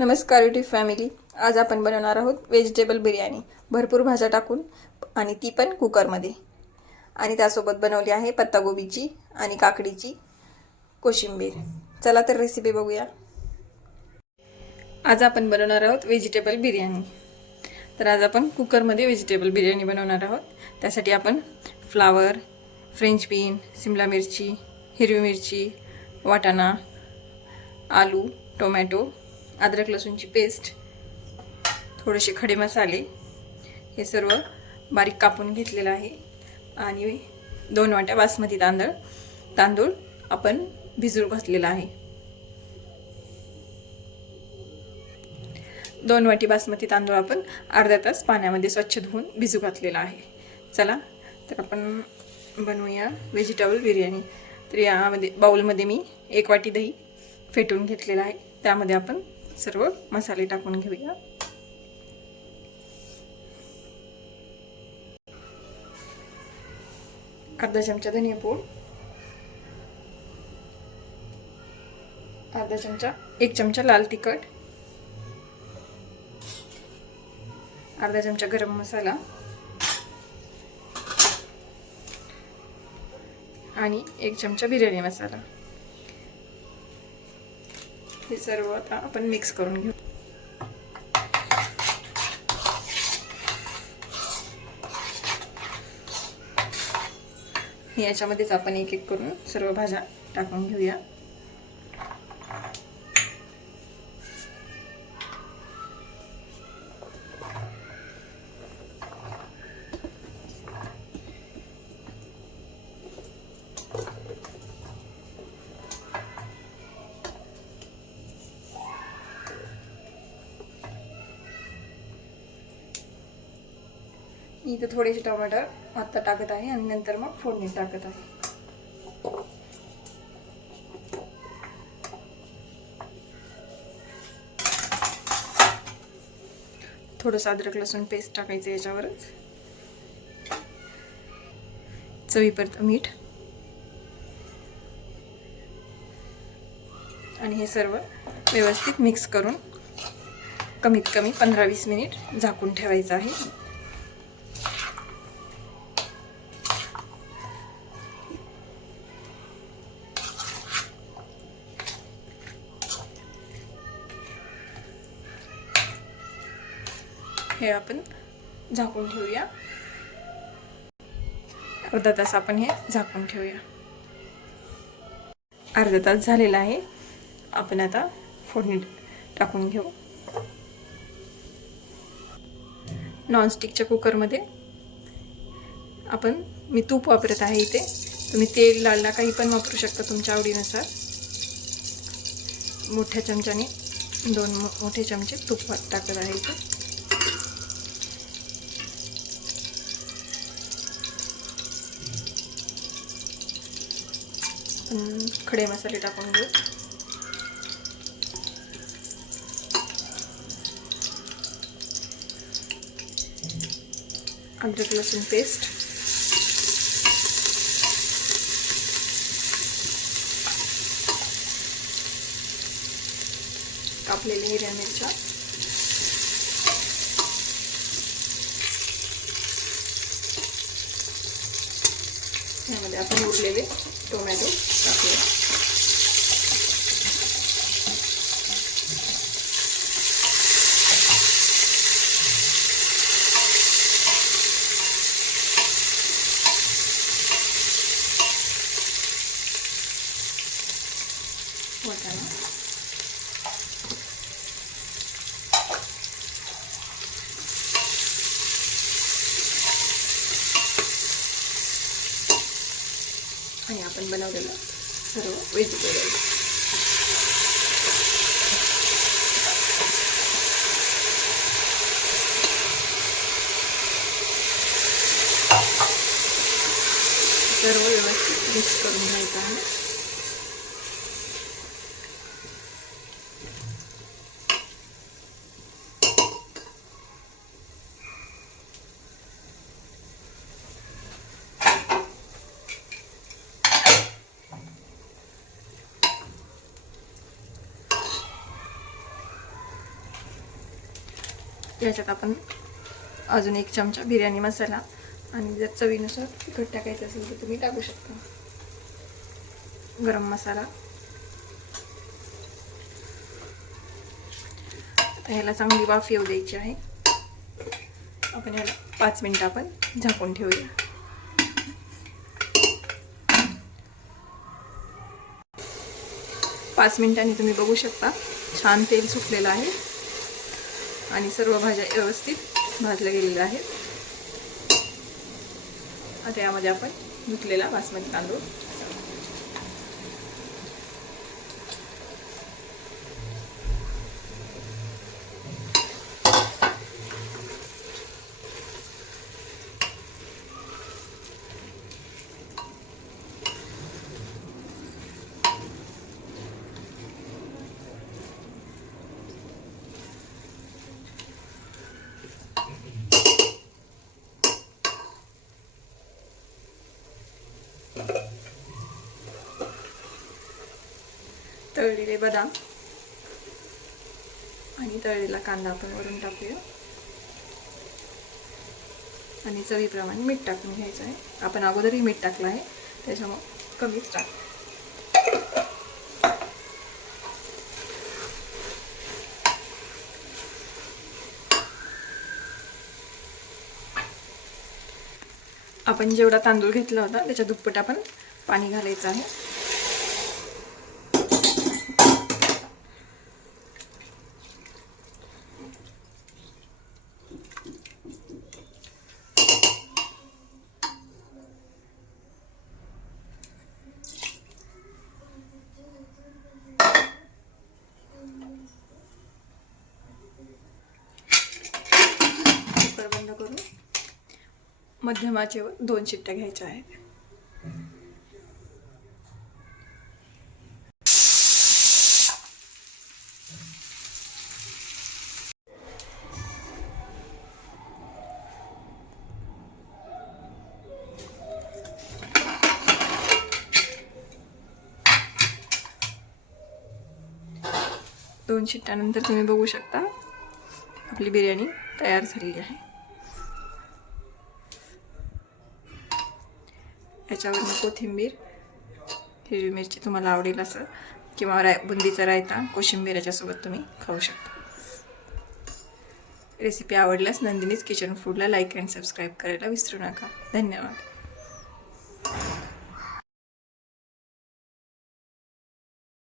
नमस्कार YouTube family आज आपण बनवणार आहोत व्हेजिटेबल बिर्याणी. भरपूर भाज्या टाकून आणि ती पण कुकरमध्ये. आणि त्यासोबत बनवली आहे पत्तागोबीची आणि काकडीची कोशिंबीर. चला तर रेसिपी बघूया. आज आपण बनवणार आहोत व्हेजिटेबल बिर्याणी. तर आज आपण कुकरमध्ये व्हेजिटेबल बिर्याणी बनवणार आहोत. त्यासाठी आपण फ्लावर फ्रेंच बीन सिमला मिरची हिरवी मिरची वाटाणा आलू टोमॅटो अद्रक लसूणची पेस्ट थोडेसे खडे मसाले हे सर्व बारीक कापून घेतलेलं आहे. आणि दोन वाट्या बासमती तांदळ तांदूळ आपण भिजून घातलेला आहे. दोन वाटी बासमती तांदूळ आपण अर्धा तास पाण्यामध्ये स्वच्छ धुवून भिजू घातलेला आहे. चला तर आपण बनवूया व्हेजिटेबल बिर्याणी. तर यामध्ये बाऊलमध्ये मी एक वाटी दही फेटून घेतलेलं आहे. त्यामध्ये आपण सर्व मसाले टाकून घेऊया. अर्धा चमचा धनिया पूड. अर्धा चमचा एक चमचा लाल तिखट. अर्धा चमचा गरम मसाला. आणि एक चमचा बिर्याणी मसाला. हे सर्व आता आपण मिक्स करून घेऊ. याच्यामध्येच आपण एक एक करून सर्व भाज्या टाकून घेऊया. मी इथं थोडेसे टमाटर आत्ता टाकत आहे आणि नंतर मग फोडणी टाकत आहे. थोडंसं अद्रक लसूण पेस्ट टाकायचं याच्यावरच. चवीपर्यंत मीठ. आणि हे सर्व व्यवस्थित मिक्स करून कमीत कमी पंधरा वीस मिनिट झाकून ठेवायचं आहे. हे आपण झाकून ठेवूया. अर्धा तास आपण हे झाकून ठेवूया. अर्धा तास झालेला आहे. आपण आता फोडणी टाकून घेऊ. नॉनस्टिकच्या कुकरमध्ये आपण मी तूप वापरत आहे इथे. तुम्ही तेल लालना काही पण वापरू शकता तुमच्या आवडीनुसार. मोठ्या चमच्याने दोन मोठे चमचे तूप टाकत आहे इथे. खडे मसाले टाकून घेऊ. अद्रक लसूण पेस्ट कापलेल्या हिरव्या मिरच्या. यामध्ये आपण उरलेले टोमॅटो टाकूया वाटाणा आणि आपण बनवलेलं सर्व व्हेजिटेबल सर्व व्यवस्थित मिक्स करून घ्यायचं आहे याच्यात आपण अजून एक चमचा बिर्याणी मसाला आणि जर चवीनुसार तिखट टाकायचं असेल तर तुम्ही टाकू शकता. गरम मसाला. आता ह्याला चांगली वाफ येऊ द्यायची आहे. आपण ह्याला पाच मिनटं आपण झाकून ठेवूया. पाच मिनटांनी तुम्ही बघू शकता. छान तेल सुटलेलं आहे. आणि सर्व भाज्या व्यवस्थित भाजल्या गेलेल्या आहेत. आता यामध्ये आपण धुतलेला बासमती तांदूळ तळलेले बदाम. आणि तळलेला कांदा आपण वरून टाकूया. आणि चवीप्रमाणे मीठ टाकून घ्यायचं आहे. आपण अगोदरही मीठ टाकलं आहे. त्याच्यामुळे कमीच टाक. आपण जेवढा तांदूळ घेतला होता त्याच्या दुप्पट आपण पाणी घालायचं आहे. मध्यमाचे दोन शिट्ट्या घ्यायच्या आहेत. दोन शिट्ट्यानंतर तुम्ही बघू शकता आपली बिर्याणी तयार झालेली आहे. याच्यावरनं कोथिंबीर हिरवी मिरची तुम्हाला आवडेल असं. किंवा राय बुंदीचा रायता कोशिंबीर याच्यासोबत तुम्ही खाऊ शकता. रेसिपी आवडल्यास नंदिनीज किचन फूडला लाईक अँड सबस्क्राईब करायला विसरू नका. धन्यवाद.